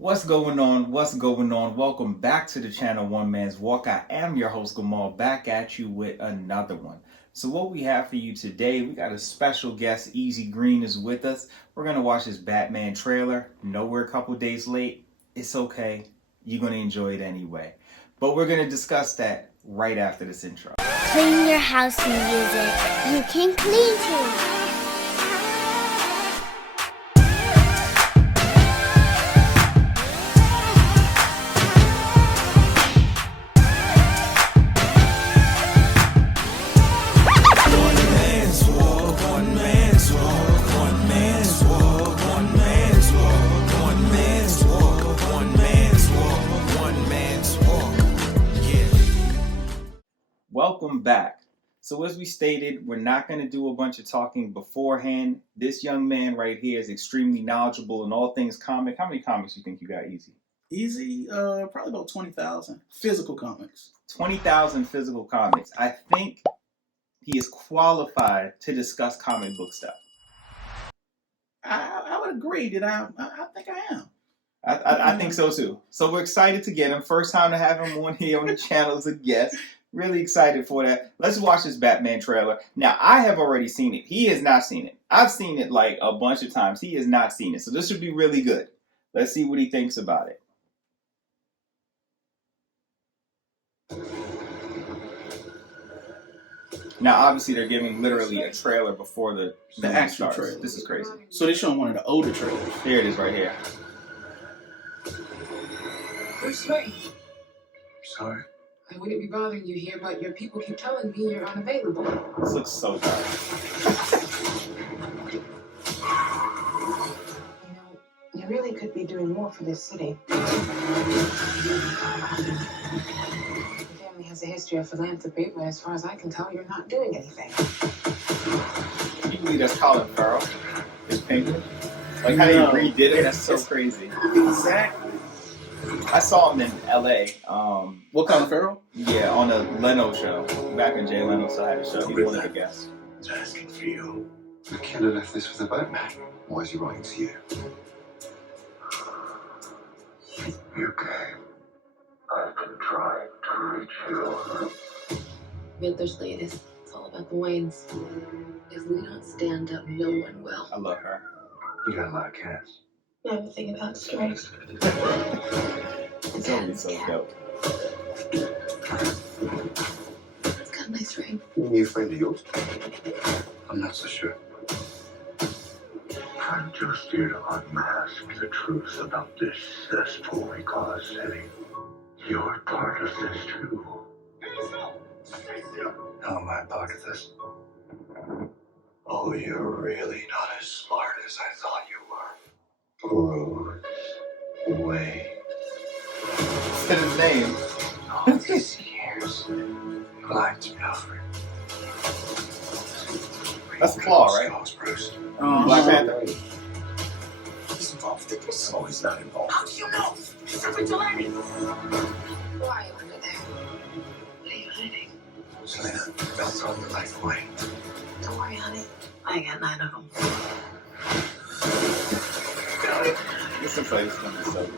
What's going on? What's going on? Welcome back to the channel One Man's Walk. I am your host Gamal, back at you with another one. So what we have for you today, we got a special guest. Easy Green is with us. We're going to watch this Batman trailer. Know we're a couple days late. It's okay. You're going to enjoy it anyway. But we're going to discuss that right after this intro. Clean your house music. You can clean too. Welcome back. So as we stated, we're not going to do a bunch of talking beforehand. This young man right here is extremely knowledgeable in all things comic. How many comics do you think you got, Easy? Easy, probably about 20,000 physical comics. 20,000 physical comics. I think he is qualified to discuss comic book stuff. I would agree that I think I am. I think so too. So we're excited to get him. First time to have him on here on the channel as a guest. Really excited for that. Let's watch this Batman trailer. Now, I have already seen it. He has not seen it. I've seen it like a bunch of times. He has not seen it. So this should be really good. Let's see what he thinks about it. Now, obviously, they're giving literally a trailer before the actual starts. trailer. This is crazy. So they're showing one of the older trailers. Here it is right here. Bruce Wayne, Sorry. I wouldn't be bothering you here, but your people keep telling me you're unavailable. This looks so dark. You know, you really could be doing more for this city. Your family has a history of philanthropy, but as far as I can tell, you're not doing anything. Can you believe that's Colin Farrell? His penguin? Like how they redid it? That's so crazy. Exactly. I saw him in LA. What, Colin Farrell? Yeah, on the Leno show. Back when Jay Leno still had a show. He was one of the guests. He's asking for you. The killer left this with the Batman. Why is he writing to you? You came. I've been trying to reach you. Riddler's latest. It's all about the Waynes. If we don't stand up, no one will. I love her. You got a lot of cats. I have a thing about strength. It's gonna be so dope. It's got a nice ring. New friend of yours? I'm not so sure. I'm just here to unmask the truth about this cesspool we call a city. You're part of this too. How am I part of this? Oh, you're really not as smart as I thought you were. Bruce Wayne. Said his name. All these years, you lied to me, Alfred. That's Claw, right? Bruce. Black Panther. He's involved with this. Oh, he's not involved. How do you know? He's a vigilante. Why are you under there? What are you hiding? Selena, don't throw your life away. Don't worry, honey. I got 9 of them. This looks like it's gonna be so good.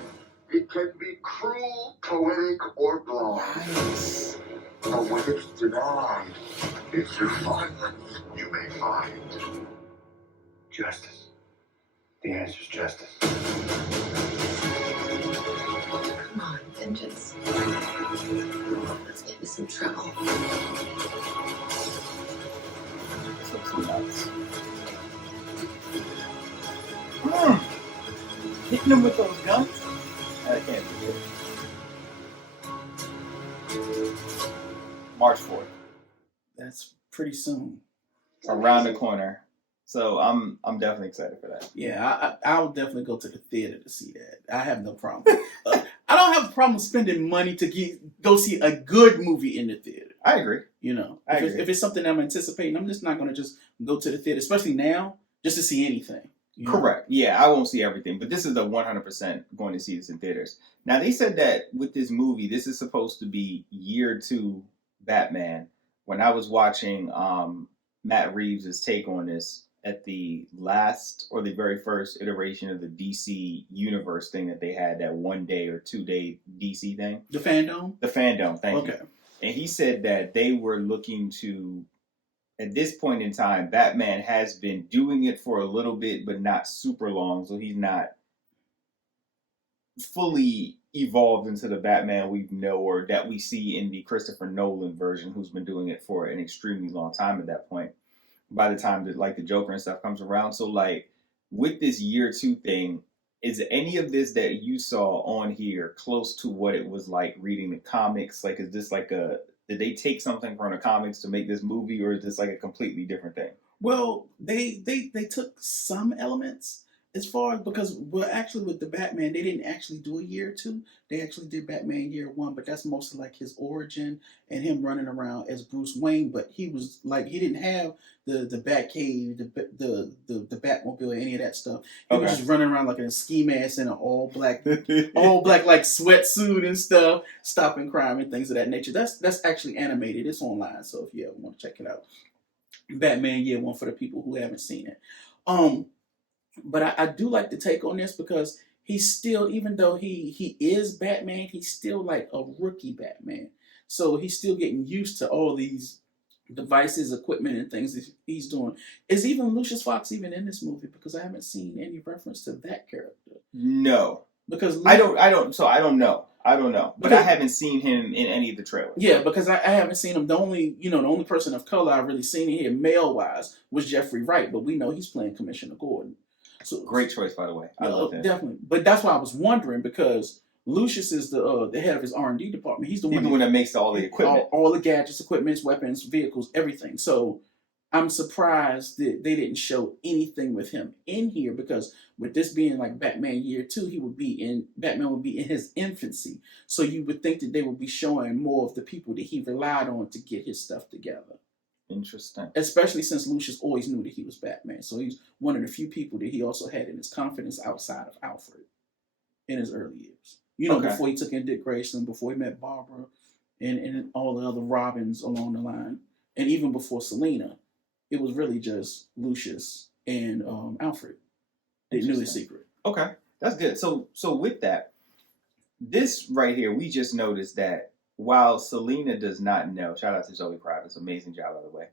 It can be cruel, poetic, or blind. Nice. But when it's denied, it's through violence you may find. Justice. The answer's justice. Come on, vengeance. Let's get into some trouble. This looks nuts. Hitting him with those guns? That can't be good. March 4th. That's pretty soon. Around the corner. So I'm definitely excited for that. Yeah, I'll definitely go to the theater to see that. I have no problem. I don't have a problem spending money to go see a good movie in the theater. I agree. You know, I agree. if it's something I'm anticipating, I'm just not going to just go to the theater, especially now, just to see anything. You know? Correct. Yeah, I won't see everything, but this is the 100% going to see this in theaters. Now, they said that with this movie, this is supposed to be year 2 Batman. When I was watching Matt Reeves' take on this, at the last or the very first iteration of the DC universe thing that they had, that 1 day or 2 day DC thing. The fandom? The fandom, thank you. Okay. And he said that they were looking to, at this point in time, Batman has been doing it for a little bit, but not super long. So he's not fully evolved into the Batman we know or that we see in the Christopher Nolan version, who's been doing it for an extremely long time at that point. By the time that like the Joker and stuff comes around. So like with this year 2 thing, is any of this that you saw on here close to what it was like reading the comics? Like, is this like did they take something from the comics to make this movie, or is this like a completely different thing? Well, they took some elements as far as, because, well, actually with the Batman, they didn't actually do a year 2. They actually did Batman year 1, but that's mostly like his origin and him running around as Bruce Wayne. But he was like, he didn't have the Batcave, the Batmobile, any of that stuff. He was just running around like in a ski mask and an all black like sweatsuit and stuff, stopping crime and things of that nature. That's actually animated. It's online, so if you ever want to check it out, Batman year 1 for the people who haven't seen it. But I do like the take on this because he's still, even though he is Batman, he's still like a rookie Batman. So he's still getting used to all these devices, equipment, and things that he's doing. Is even Lucius Fox even in this movie? Because I haven't seen any reference to that character. No. Because I don't know. But I haven't seen him in any of the trailers. Yeah, because I haven't seen him. The only person of color I've really seen here male wise was Jeffrey Wright, but we know he's playing Commissioner Gordon. So great choice, by the way. I love that. Definitely. But that's why I was wondering, because Lucius is the head of his R&D department. He's the one that makes all the equipment, all the gadgets, equipments, weapons, vehicles, everything. So I'm surprised that they didn't show anything with him in here, because with this being like Batman year 2, Batman would be in his infancy. So you would think that they would be showing more of the people that he relied on to get his stuff together. Interesting. Especially since Lucius always knew that he was Batman. So he's one of the few people that he also had in his confidence outside of Alfred in his early years. Before he took in Dick Grayson, before he met Barbara, and all the other Robins along the line. And even before Selina, it was really just Lucius and Alfred. They knew his secret. Okay, that's good. So with that, this right here, we just noticed that while Selina does not know, shout out to Zoe Kravitz, amazing job, by the way,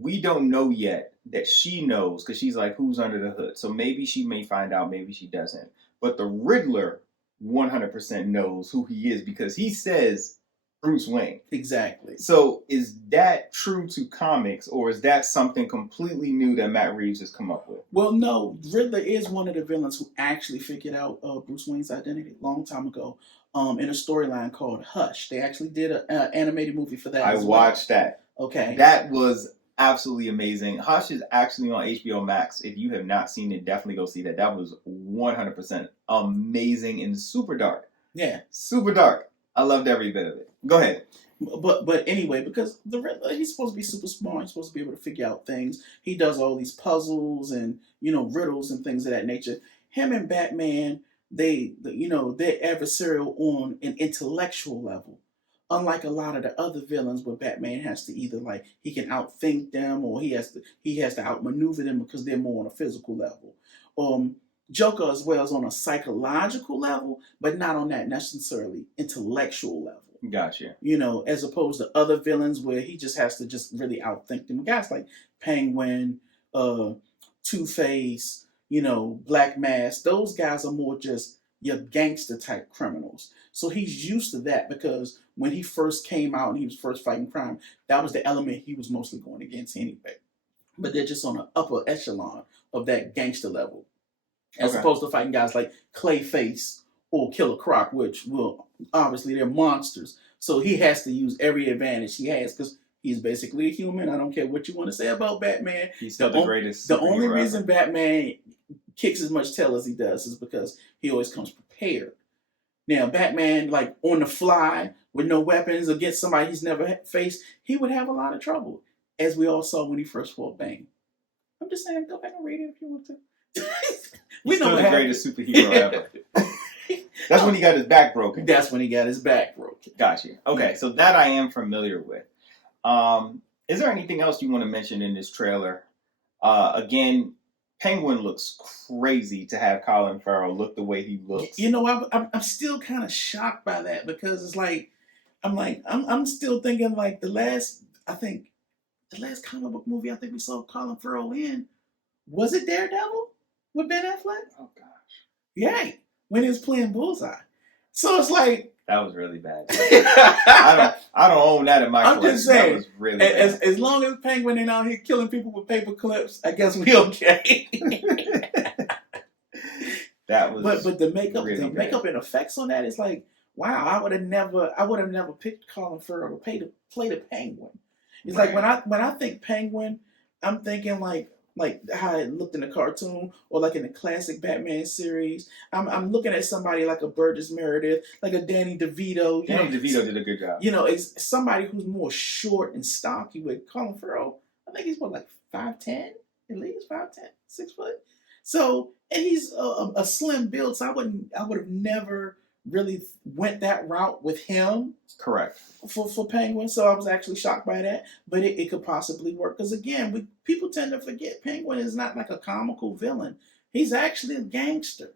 we don't know yet that she knows, because she's like, who's under the hood? So maybe she may find out, maybe she doesn't. But the Riddler 100% knows who he is, because he says Bruce Wayne. Exactly. So is that true to comics, or is that something completely new that Matt Reeves has come up with? Well, no, Riddler is one of the villains who actually figured out Bruce Wayne's identity a long time ago. In a storyline called Hush. They actually did an animated movie for that. I watched that. Okay. That was absolutely amazing. Hush is actually on HBO Max. If you have not seen it, definitely go see that. That was 100% amazing and super dark. Yeah. Super dark. I loved every bit of it. Go ahead. But anyway, because the Riddler, he's supposed to be super smart. He's supposed to be able to figure out things. He does all these puzzles and, riddles and things of that nature. Him and Batman, they're adversarial on an intellectual level. Unlike a lot of the other villains where Batman has to either he can outthink them, or he has to outmaneuver them because they're more on a physical level. Joker as well is on a psychological level, but not on that necessarily intellectual level. Gotcha. As opposed to other villains where he just has to just really outthink them. Guys like Penguin, Two-Face, Black Mask, those guys are more just your gangster type criminals. So he's used to that, because when he first came out and he was first fighting crime, that was the element he was mostly going against anyway. But they're just on the upper echelon of that gangster level. As opposed to fighting guys like Clayface or Killer Croc, which will obviously they're monsters. So he has to use every advantage he has, because he's basically a human. I don't care what you want to say about Batman. He's still the greatest. The only reason Batman kicks as much tail as he does is because he always comes prepared. Now, Batman, on the fly with no weapons against somebody he's never faced, he would have a lot of trouble, as we all saw when he first fought Bane. I'm just saying, go back and read it if you want to. He's still the greatest superhero ever. That's when he got his back broken. That's when he got his back broken. Gotcha. Okay, so that I am familiar with. Is there anything else you want to mention in this trailer Again, Penguin looks crazy to have Colin Farrell look the way he looks. You know, I'm still kind of shocked by that because it's like I'm still thinking like the last comic book movie I think we saw Colin Farrell in, was it Daredevil with Ben Affleck? Oh gosh. Yeah, when he was playing Bullseye. So it's like that was really bad. I don't own that in my collection. I'm just saying, that was really bad. As long as Penguin ain't out here killing people with paper clips, I guess we okay. That was but the makeup really the bad. makeup and effects on that is like, wow, I would have never picked Colin Farrell to play the Penguin. It's Right. like when I think Penguin, I'm thinking like how it looked in the cartoon or like in the classic Batman series. I'm looking at somebody like a Burgess Meredith, like a Danny DeVito. Danny DeVito did a good job. You know, it's somebody who's more short and stocky. With Colin Farrell, I think he's like 5'10", at least 5'10", 6 foot. So, and he's a slim build. So I would have never really went that route with him. Correct. For Penguin, so I was actually shocked by that, but it could possibly work because again, people tend to forget Penguin is not like a comical villain; he's actually a gangster.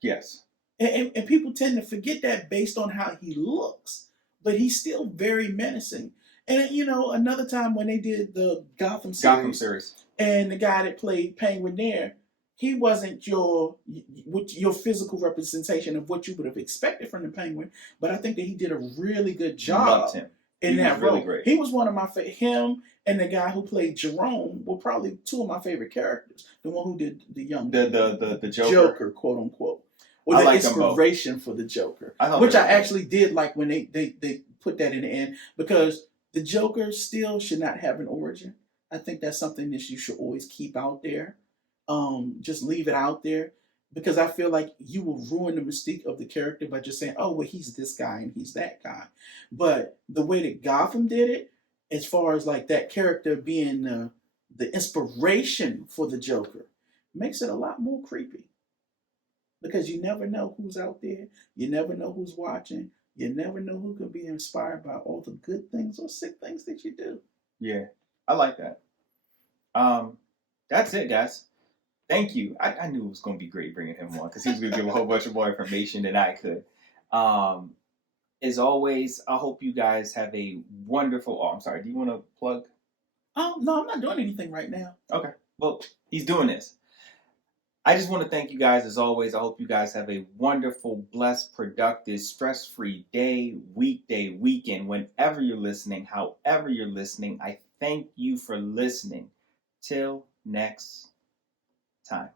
Yes, and people tend to forget that based on how he looks, but he's still very menacing. And you know, another time when they did the Gotham series, and the guy that played Penguin there, he wasn't your physical representation of what you would have expected from the Penguin, but I think that he did a really good job. Loved him. In that role. Really great. He was one of my him and the guy who played Jerome were probably two of my favorite characters. The one who did the Joker, quote unquote, or the inspiration for the Joker, which I actually did like when they put that in the end, because the Joker still should not have an origin. I think that's something that you should always keep out there. Just leave it out there, because I feel like you will ruin the mystique of the character by just saying, oh, well, he's this guy and he's that guy. But the way that Gotham did it, as far as like that character being the inspiration for the Joker, makes it a lot more creepy. Because you never know who's out there. You never know who's watching. You never know who could be inspired by all the good things or sick things that you do. Yeah, I like that. That's it, guys. Thank you. I knew it was going to be great bringing him on because he was going to give a whole bunch of more information than I could. As always, I hope you guys have a wonderful... Oh, I'm sorry. Do you want to plug? Oh, no, I'm not doing anything right now. Okay. Well, he's doing this. I just want to thank you guys as always. I hope you guys have a wonderful, blessed, productive, stress-free day, weekday, weekend, whenever you're listening, however you're listening. I thank you for listening. Till next time.